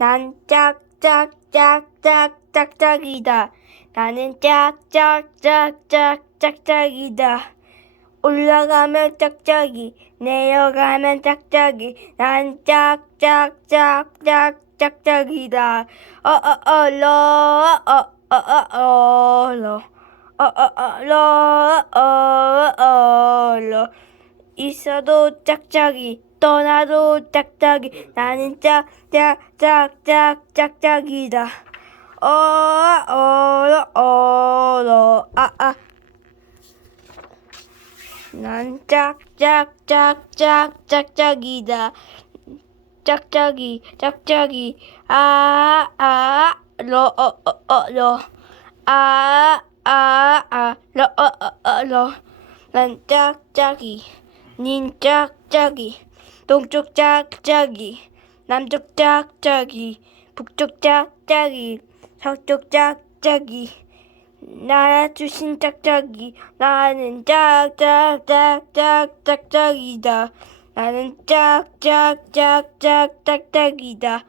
난 짝짝짝짝 짝짝이다. 나는 짝짝짝짝 짝짝이다. 올라가면 짝짝이, 내려가면 짝짝이. 난 짝짝짝짝 짝짝이다. 어어어러 어어어어러 어어어러 어어어러 있어도 짝짝이 떠나도 짝짝이 나는 짝짝짝짝 짝짝이다. 어어러 어러 아아. 난 짝짝짝짝 짝짝이다. 짝짝이 짝짝이. 아아러어어러아아아러어어러. 난 짝짝이. 닌 짝짝이 동쪽 짝짝이 남쪽 짝짝이 북쪽 짝짝이 서쪽 짝짝이. 나라 주신 짝짝이 나는 짝짝짝짝 짝짝이다. 나는 짝짝짝짝 짝짝이다